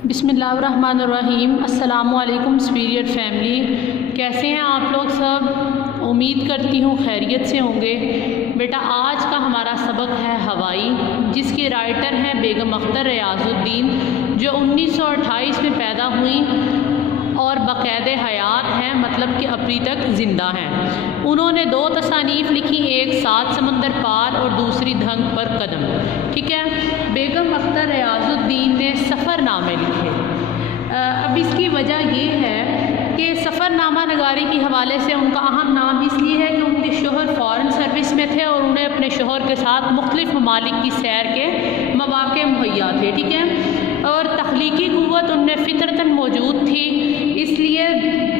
بسم اللہ الرحمن الرحیم۔ السلام علیکم سپیریئر فیملی، کیسے ہیں آپ لوگ سب؟ امید کرتی ہوں خیریت سے ہوں گے۔ بیٹا آج کا ہمارا سبق ہے ہوائی، جس کے رائٹر ہیں بیگم اختر ریاض الدین، جو 1928 میں پیدا ہوئیں اور باقید حیات ہیں، مطلب کہ ابھی تک زندہ ہیں۔ انہوں نے 2 تصانیف لکھی، ایک 7 سمندر پار اور دوسری دھنگ پر قدم، ٹھیک ہے۔ بیگم اختر ریاض الدین نے سفر نامے لکھے۔ اب اس کی وجہ یہ ہے کہ سفر نامہ نگاری کے حوالے سے ان کا اہم نام اس لیے ہے کہ ان کے شوہر فارن سروس میں تھے اور انہیں اپنے شوہر کے ساتھ مختلف ممالک کی سیر کے مواقع مہیا تھے، ٹھیک ہے، اور تخلیقی قوت ان میں فطرتاً موجود تھی۔ اس لیے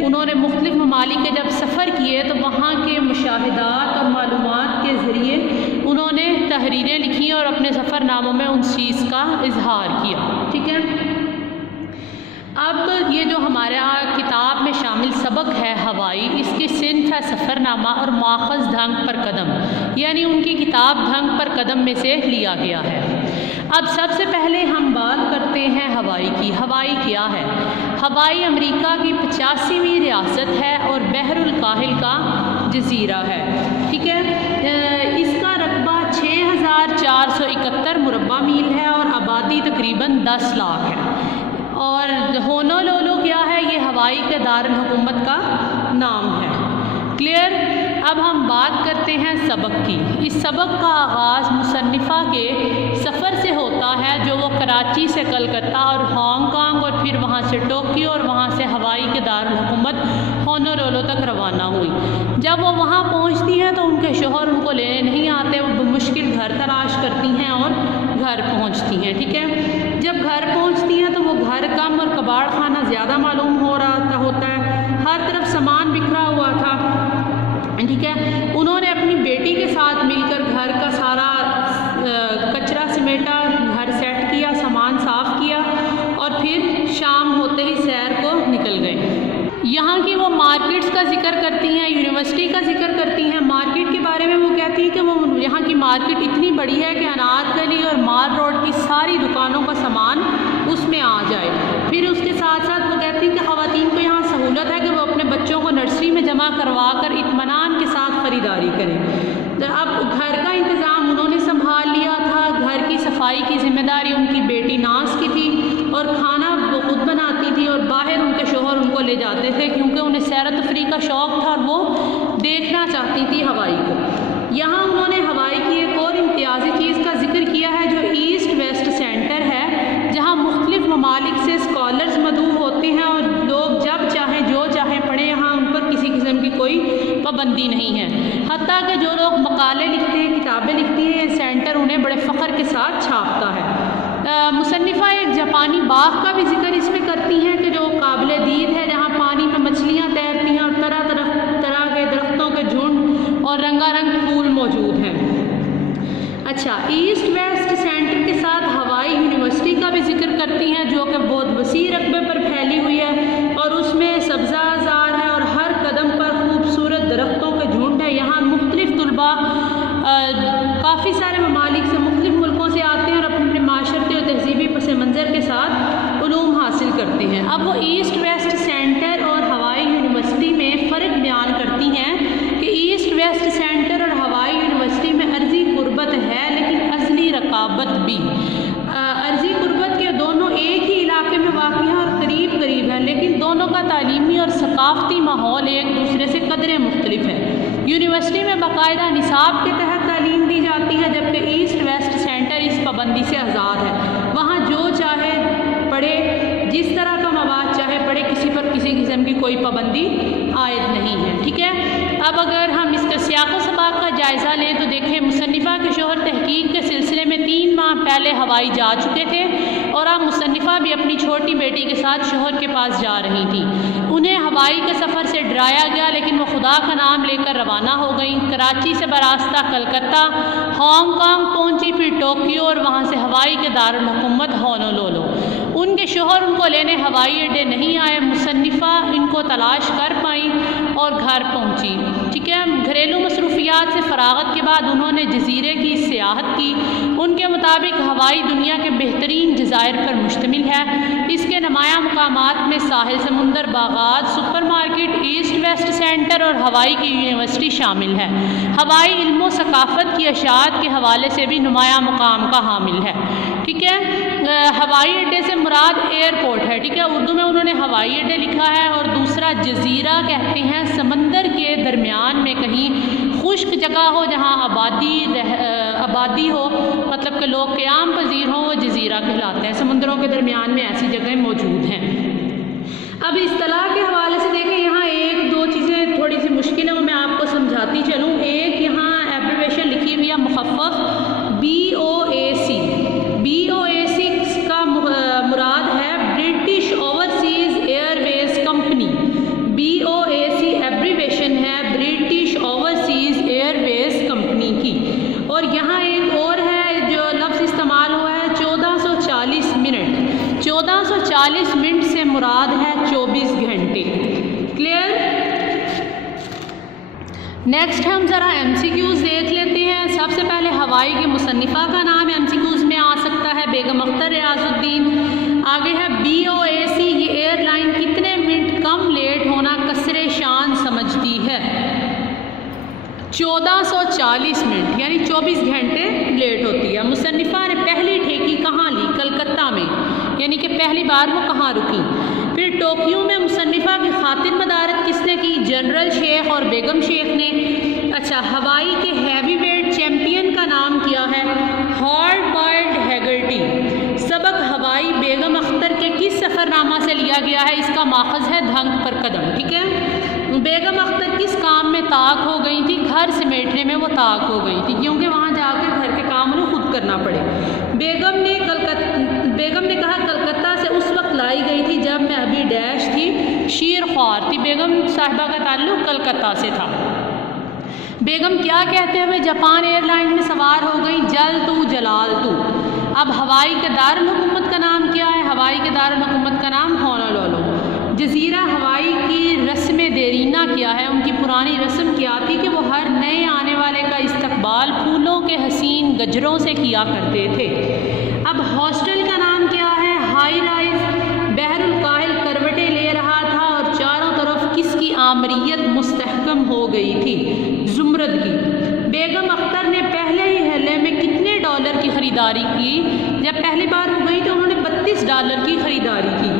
انہوں نے مختلف ممالک کے جب سفر کیے تو وہاں کے مشاہدات اور معلومات کے ذریعے انہوں نے تحریریں لکھی اور اپنے سفر ناموں میں ان چیز کا اظہار کیا، ٹھیک ہے۔ اب یہ جو ہمارا کتاب میں شامل سبق ہے ہوائی، اس کی صنف ہے سفر نامہ اور ماخذ دھنگ پر قدم، یعنی ان کی کتاب دھنگ پر قدم میں سے لیا گیا ہے۔ اب سب سے پہلے ہم بات کرتے ہیں ہوائی کی۔ ہوائی کیا ہے؟ ہوائی امریکہ کی 85ویں ریاست ہے اور بحر الکاہل کا جزیرہ ہے، ٹھیک ہے۔ اس کا رقبہ 6471 مربع میل ہے اور آبادی تقریباً 10 لاکھ ہے۔ اور ہونولولو کیا ہے؟ یہ ہوائی کے دارالحکومت کا نام ہے۔ کلیئر؟ اب ہم بات کرتے ہیں سبق کی۔ اس سبق کا آغاز مصنفہ کے سفر سے ہوتا ہے، جو وہ کراچی سے کلکتہ اور ہانگ کانگ اور پھر وہاں سے ٹوکیو اور وہاں سے ہوائی کے دارالحکومت ہونولولو تک روانہ ہوئی۔ جب وہ وہاں پہنچتی ہیں تو ان کے شوہر ان کو لینے نہیں آتے، وہ بمشکل گھر تلاش کرتی ہیں اور گھر پہنچتی ہیں، ٹھیک ہے۔ جب گھر پہنچتی ہیں تو وہ گھر کم اور کباڑ خانہ زیادہ معلوم ہوتا ہے، ہر طرف سامان بکھرا ہوا تھا، ٹھیک ہے۔ انہوں نے اپنی بیٹی کے ساتھ مل کر گھر کا سارا کچرا سمیٹا، گھر سیٹ کیا، سامان صاف کیا اور پھر شام ہوتے ہی سیر کو نکل گئے۔ یہاں کی وہ مارکیٹس کا ذکر کرتی ہیں، یونیورسٹی کا ذکر کرتی ہیں۔ مارکیٹ کے بارے میں وہ کہتی ہیں کہ وہ یہاں کی مارکیٹ اتنی بڑی ہے کہ انارکلی اور مال روڈ کی ساری دکانوں کا سامان اس میں آ جائے۔ پھر اس کے ساتھ ساتھ وہ کہتی ہیں کہ خواتین کو یہاں سہولت ہے کہ وہ اپنے بچوں کو نرسری میں جمع کروا کر اطمینان کے ساتھ خریداری کریں۔ اب گھر کا انتظام انہوں نے سنبھال لیا تھا، گھر کی صفائی کی ذمہ داری ان کی بیٹی ناز کی تھی اور کھانا وہ خود بناتی تھی اور باہر ان کے شوہر ان کو لے جاتے تھے کیونکہ انہیں سیر و تفریح کا شوق تھا اور وہ دیکھنا چاہتی تھی ہوائی کو۔ یہاں انہوں نے ہوائی کی ایک اور امتیازی چیز کا ذکر کیا ہے جو ایسٹ ویسٹ سینٹر ہے، جہاں مختلف ممالک سے اسکالرز مدعو ہوتے ہیں اور لوگ جب چاہیں جو چاہیں پڑھیں، یہاں ان پر کسی قسم کی کوئی پابندی نہیں ہے۔ حتیٰ کہ جو لوگ مقالے لکھتے ہیں، کتابیں لکھتی ہیں، یہ سینٹر انہیں بڑے فخر کے ساتھ چھاپتا ہے۔ مصنفہ ایک جاپانی باغ کا بھی ذکر اس میں کرتی ہیں کہ جو قابل دید ہے، جہاں پانی میں مچھلیاں تیرتی ہیں اور طرح کے درختوں کے جھنڈ اور رنگا رنگ پھول موجود ہیں۔ اچھا، ایسٹ ویسٹ سینٹر کے ساتھ ہوائی یونیورسٹی کا بھی ذکر کرتی ہیں، جو کہ بہت وسیع رقبے پر پھیلی ہوئی ہے اور اس میں سبزہ زار ہے اور ہر قدم پر خوبصورت درختوں کے جھنڈ ہے۔ یہاں مختلف طلباء کافی سارے ممالک سے، مختلف ملکوں سے آتے ہیں اور اپنے معاشرتی اور تہذیبی پس منظر کے ساتھ علوم حاصل کرتے ہیں۔ اب وہ ایسٹ ویسٹ سینٹر اور ہوائی یونیورسٹی میں فرق بیان کرتی ہیں کہ ایسٹ ویسٹ سینٹر اور ہوائی یونیورسٹی میں عرضی قربت ہے لیکن ازلی رقابت بھی۔ عرضی قربت کے دونوں ایک ہی علاقے میں واقع ہیں اور قریب ہے، لیکن دونوں کا تعلیمی اور ثقافتی ماحول ایک دوسرے سے قدرے مختلف ہے۔ یونیورسٹی میں باقاعدہ نصاب کے تحت تعلیم دی جاتی ہے، جبکہ ایسٹ ویسٹ سینٹر اس پابندی سے آزاد ہے۔ وہاں جو چاہے پڑھے، جس طرح کا مواد چاہے پڑھے، کسی پر کسی قسم کی کوئی پابندی عائد نہیں ہے، ٹھیک ہے۔ اب اگر ہم اس کے سیاق و سباق کا جائزہ لیں تو دیکھیں، مصنفہ کے شوہر تحقیق کے سلسلے میں 3 ماہ پہلے ہوائی جا چکے تھے اور اب مصنفہ بھی اپنی چھوٹی بیٹی کے ساتھ شوہر کے پاس جا رہی تھیں۔ انہیں ہوائی کے سفر سے ڈرایا گیا لیکن وہ خدا کا نام لے کر روانہ ہو گئیں۔ کراچی سے براستہ کلکتہ، ہانگ کانگ پہنچی، پھر ٹوکیو اور وہاں سے ہوائی کے دارالحکومت ہونولولو۔ ان کے شوہر ان کو لینے ہوائی اڈے نہیں آئے۔ مصنفہ ان کو تلاش کر پائیں اور گھر پہنچی، ٹھیک ہے۔ گھریلو مصروفیات سے فراغت کے بعد انہوں نے جزیرے کی سیاحت کی۔ ان کے مطابق ہوائی دنیا کے بہترین جزائر پر مشتمل ہے۔ اس کے مقامات میں ساحل سمندر، باغات، super market, east west centre اور ہوائی کی یونیورسٹی شامل ہے۔ ہوائی علم و ثقافت کی اشاعت کے حوالے سے بھی نمایاں مقام کا حامل ہے۔ ٹھیک ہے، ہوائی اڈے سے مراد ایئرپورٹ ہے۔ ٹھیک ہے، اردو میں انہوں نے ہوائی اڈے لکھا ہے، اور دوسرا جزیرہ کہتے ہیں سمندر کے درمیان میں کہیں خشک جگہ ہو جہاں آبادی ہو، مطلب کہ لوگ قیام پذیر ہوں، وہ جزیرہ کہلاتے ہیں۔ سمندروں کے درمیان میں ایسی جگہیں موجود ہیں۔ اب اصطلاح کے حوالے سے دیکھیں، یہاں ایک دو چیزیں تھوڑی سی مشکل ہیں، وہ میں آپ کو سمجھاتی چلوں۔ ایک یہاں ایبریویشن لکھی ہوئی ہے مخفف BOAC۔ BOAC کا مراد ہے برٹش اوورسیز ایئر ویز کمپنی۔ BOAC ایبریویشن ہے برٹش اوورسیز ایئر ویز کمپنی کی۔ اور یہاں ایک اور ہے جو لفظ استعمال ہوا ہے 1440 منٹ۔ 1440 منٹ سے مراد ہے 24 گھنٹے۔ کلیئر؟ نیکسٹ ہم ذرا MCQs دیکھ لیتے ہیں۔ سب سے پہلے ہوائی کے مصنفہ کا نام MCQs میں آ سکتا ہے، بیگم اختر ریاض الدین۔ آگے ہے BOAC، یہ ایئر لائن کتنے منٹ کم لیٹ ہونا کسر شان سمجھتی ہے؟ 1440 منٹ، یعنی 24 گھنٹے لیٹ ہوتی ہے۔ مصنفہ نے پہلی ٹھیکی کہاں لی؟ کلکتہ میں، یعنی کہ پہلی بار وہ کہاں رکی۔ پھر ٹوکیو میں مصنفہ کی خاطر مدارت کس نے کی؟ جنرل شیخ اور بیگم شیخ نے۔ اچھا، ہوائی کے ہیوی ویٹ چیمپئن کا نام کیا ہے؟ Hard boiled ہیگرٹی۔ سبق ہوائی بیگم اختر کے کس سفر نامہ سے لیا گیا ہے؟ اس کا ماخذ ہے دھنگ پر قدم۔ ٹھیک ہے، بیگم اختر کس کام میں طاق ہو گئی تھی؟ گھر سمیٹنے میں وہ طاق ہو گئی تھی، کیونکہ وہاں جا کے گھر کے کام انہیں خود کرنا پڑے۔ بیگم نے کہا کلکتہ سے اس وقت لائی گئی تھی جب میں ابھی ڈیش تھی، شیر خوار تھی۔ بیگم صاحبہ کا تعلق کلکتہ سے تھا۔ بیگم کیا کہتے ہوئے جاپان ایئر لائن میں سوار ہو گئی؟ جل تو جلال تو۔ اب ہوائی کے دارالحکومت کا نام کیا ہے؟ ہوائی کے دارالحکومت کا نام ہونولولو۔ جزیرہ ہوائی کی رسم دیرینہ کیا ہے؟ ان کی پرانی رسم کیا تھی کہ وہ ہر نئے آنے والے کا استقبال پھولوں کے حسین گجروں سے کیا کرتے تھے۔ اب ہاسٹل کا نام کیا ہے؟ High rise. بحر الکاہل کروٹیں لے رہا تھا اور چاروں طرف کس کی آمریت مستحکم ہو گئی تھی؟ زمرد کی۔ بیگم اختر نے پہلے ہی حلے میں کتنے ڈالر کی خریداری کی؟ جب پہلی بار ہو گئی تو انہوں نے $32 کی خریداری کی۔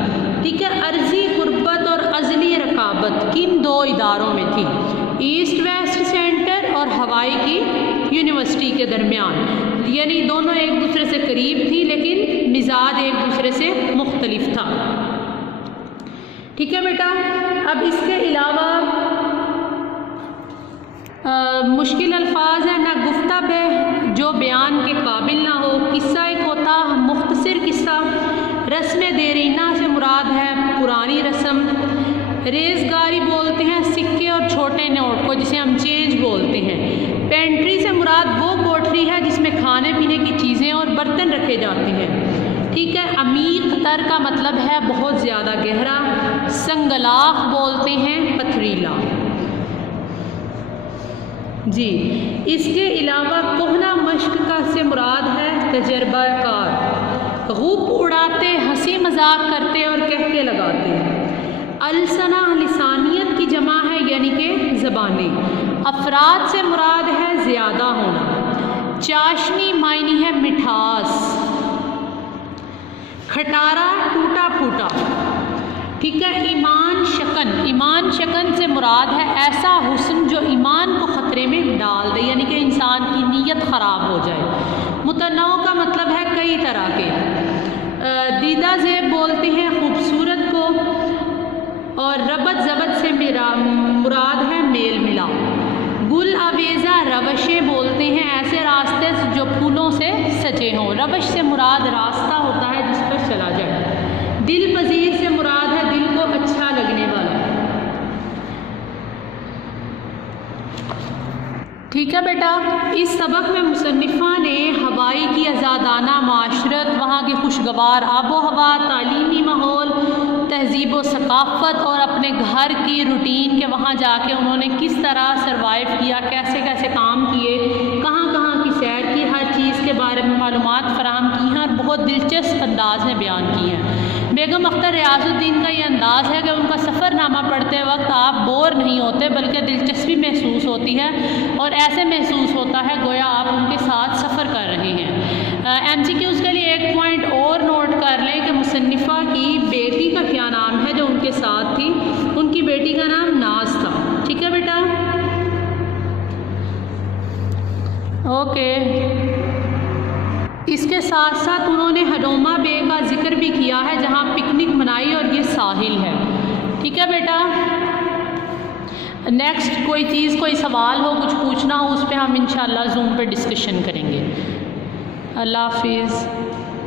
ٹھیک ہے، عرضی قربت اور ازلی رقابت کن دو اداروں میں تھی؟ ایسٹ ویسٹ سینٹر اور ہوائی کی یونیورسٹی کے درمیان، یعنی دونوں ایک دوسرے سے قریب تھی لیکن مزاج ایک دوسرے سے مختلف تھا۔ ٹھیک ہے بیٹا، اب اس کے علاوہ مشکل الفاظ ہیں، نہ گفتہ بہ جو بیان کے قابل نہ ہو، قصہ کوتاہ مختصر قصہ، رسم دیرینہ سے مراد ہے پرانی رسم، ریزگاری بولتے ہیں سکے اور چھوٹے نوٹ کو جسے ہم چینج بولتے ہیں، پینٹری سے مراد وہ کوٹری ہے جس میں کھانے پینے کی چیزیں اور برتن رکھے جاتے ہیں۔ ٹھیک ہے، عمیق تر کا مطلب ہے بہت زیادہ گہرا، سنگلاخ بولتے ہیں پتھریلا۔ جی، اس کے علاوہ کہنا مشق کا سے مراد ہے تجربہ کار، غپ اڑاتے، ہنسی مذاق کرتے اور کہکے لگاتے۔ السنہ لسانیت کی جمع ہے یعنی کہ زبانیں۔ افراد سے مراد ہے زیادہ ہونا۔ چاشنی معنی ہے مٹھاس۔ کھٹارا ٹوٹا پھوٹا۔ ٹھیک ہے، ایمان شکن، ایمان شکن سے مراد ہے ایسا حسن جو ایمان کو خطرے میں ڈال دے، یعنی کہ انسان کی نیت خراب ہو جائے۔ متنوع کا مطلب ہے کئی طرح کے۔ دیدہ زیب بولتے ہیں خوبصورت کو، اور ربط ضبط سے مراد ہے میل ملا۔ گل آویزہ روشیں بولتے ہیں ایسے راستے جو پھولوں سے سجے ہوں۔ روش سے مراد راستہ ہوتا ہے جس پر چلا جائے۔ دل پذیر سے مراد ہے دل کو اچھا لگنے والا۔ ٹھیک ہے بیٹا، اس سبق میں مصنفہ نے ہوائی کی آزادانہ معاشرت، وہاں کی خوشگوار آب و ہوا، تعلیمی ماحول، تہذیب و ثقافت اور اپنے گھر کی روٹین کے وہاں جا کے انہوں نے کس طرح سروائیو کیا، کیسے کیسے کام کیے، کہاں کہاں کی سیر کی، ہر چیز کے بارے میں معلومات فراہم کی ہیں اور بہت دلچسپ انداز میں بیان کی ہیں۔ بیگم اختر ریاض الدین کا یہ انداز ہے کہ ان کا سفر نامہ پڑھتے وقت آپ بور نہیں ہوتے بلکہ دلچسپی محسوس ہوتی ہے اور ایسے محسوس ہوتا ہے گویا آپ ان کے ساتھ سفر کر رہے ہیں۔ ایم سی کیوز کے لیے ایک پوائنٹ اور نوٹ کر لیں کہ مصنفہ کی بیٹی کا کیا نام ہے جو ان کے ساتھ تھی، ان کی بیٹی کا نام ناز تھا، ٹھیک ہے بیٹا؟ اوکے، اس کے ساتھ ساتھ انہوں نے ہڈوما بے کا ذکر بھی کیا ہے جہاں پکنک منائی اور یہ ساحل ہے، ٹھیک ہے بیٹا؟ نیکسٹ کوئی چیز، کوئی سوال ہو، کچھ پوچھنا ہو، اس پہ ہم انشاءاللہ زوم پہ ڈسکشن کریں گے۔ اللہ حافظ۔